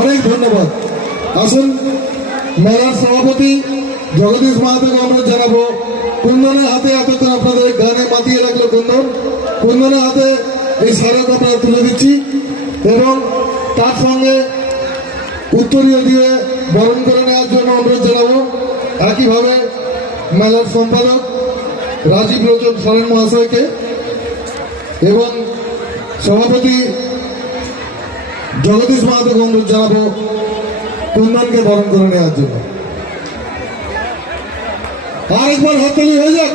অনেক ধন্যবাদ। আসুন মেলার সভাপতি জগদীশ মাহাতোকে আমরা জানাবো। কুন্দনের হাতে এতক্ষণ আপনাদের গানে মাতিয়ে রাখলো কুন্দনের হাতে এই স্মারক আমরা তুলে দিচ্ছি এবং তার সঙ্গে উত্তরীয় দিয়ে বরণ করে নেওয়ার জন্য অনুরোধ জানাবো। একইভাবে মেলার সম্পাদক রাজীব লোচন সরেন মহাশয়কে এবং সভাপতি জগদীশ মাহাতোকে অনুরোধ জানাবো কুন্দনকে বরণ করে নেওয়ার জন্য। আরেকবার হাততালি হয়ে যাক।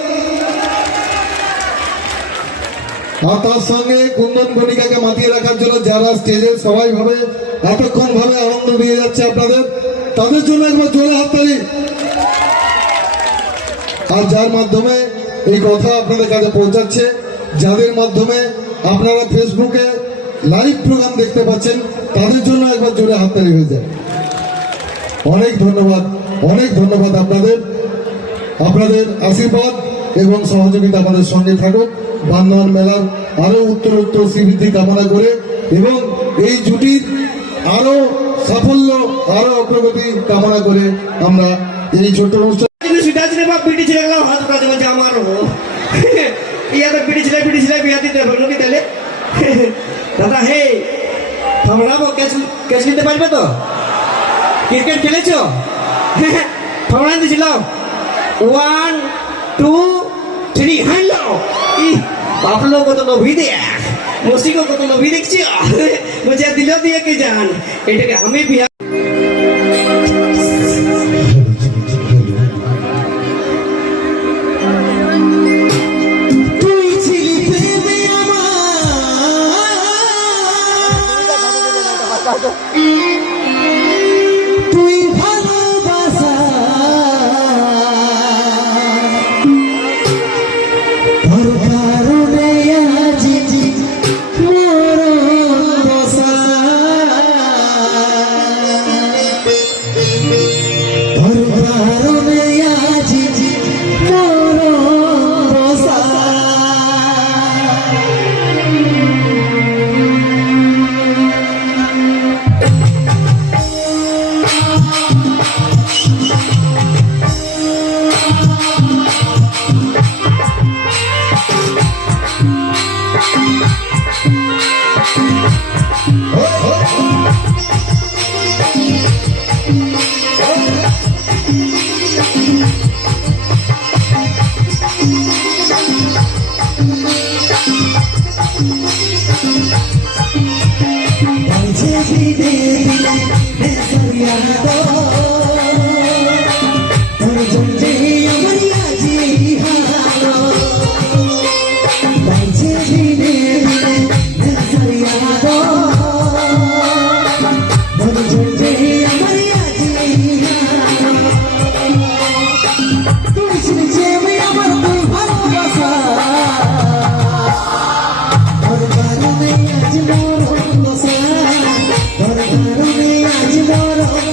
আর তার সঙ্গে কুন্দন গণিকাকে মাতিয়ে রাখার জন্য যারা স্টেজে সবাই ভাবে এতক্ষণ ভাবে আনন্দ দিয়ে যাচ্ছে আপনাদের, তাদের জন্য একবার জোরে হাততালি। আর যার মাধ্যমে এই কথা আপনাদের কাছে পৌঁছাচ্ছে, যাদের মাধ্যমে আপনারা ফেসবুকে লাইভ প্রোগ্রাম দেখতে পাচ্ছেন, তাদের জন্য একবার জোরে হাততালি হয়ে যায়। অনেক ধন্যবাদ, অনেক ধন্যবাদ আপনাদের। আপনাদের আশীর্বাদ এবং সহযোগিতা আমাদের সঙ্গে থাকুক। বান্দোয়ান মেলার আরো উত্তরোত্তর শ্রীবৃদ্ধি কামনা করে এবং এই জুটির আরো সাফল্য, আরো অগ্রগতি কামনা করে আমরা এই ছোট্ট অনুষ্ঠান দাদা হে থামড়াবো, ক্যাচ নিতে পারবে তো? ক্রিকেট খেলেছো? থামড়া দিয়েছিল 1 2 3 হ্যালো। आप लोग को तो लोभी दिया, मुझको को तो लोभी देखছি मुझे दिल दिए के जान এটাকে আমি भी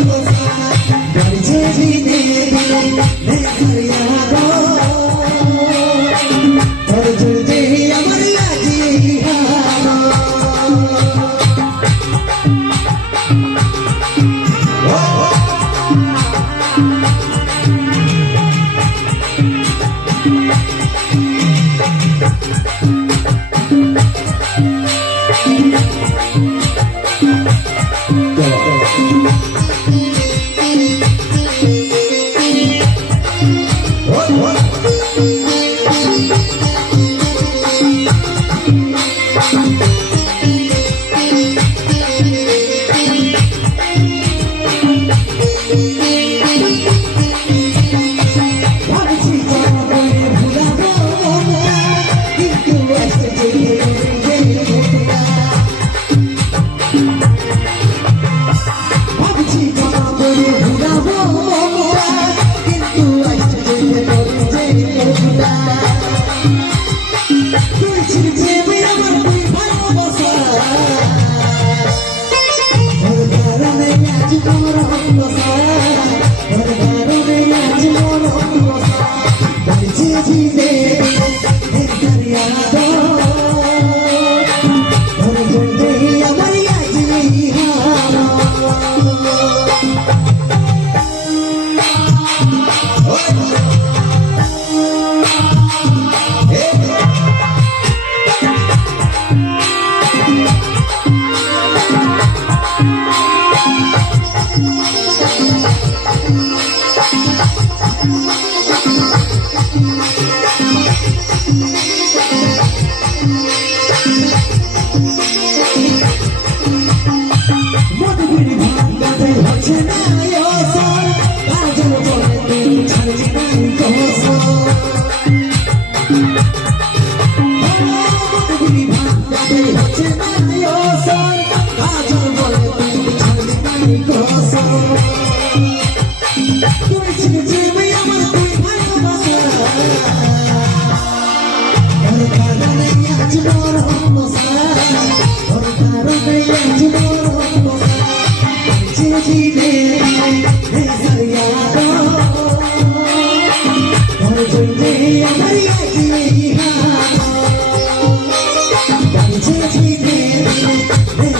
Bye. ছিলে সরিয়া দো তোর জন্য আমার আজি কাছে ছিলে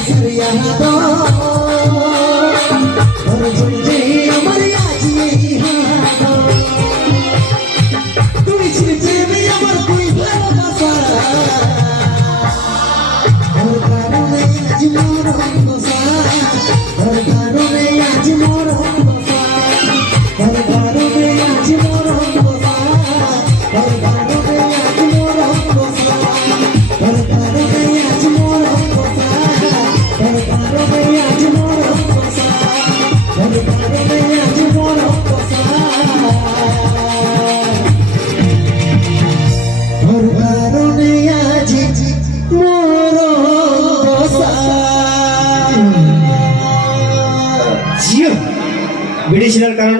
সরিয়া দো তোর জন্য আমার আজি তুমি ছিলে প্রেমে আমার তুই ভালোবাসা তোর কারণে আজ মরণ বসা তোর কারণে আজ মরণ বসা তোর কারণে আজ মরণ বসা তোর কারণে আজ মরণ বসা তোর কারণে আজ মরণ বসা তোর কারণে আজ মরণ বসা তোর কারণে আজ মরণ বসা তোর কারণে আজ মরণ বসা জিও বিড়ি ছিলার কারণে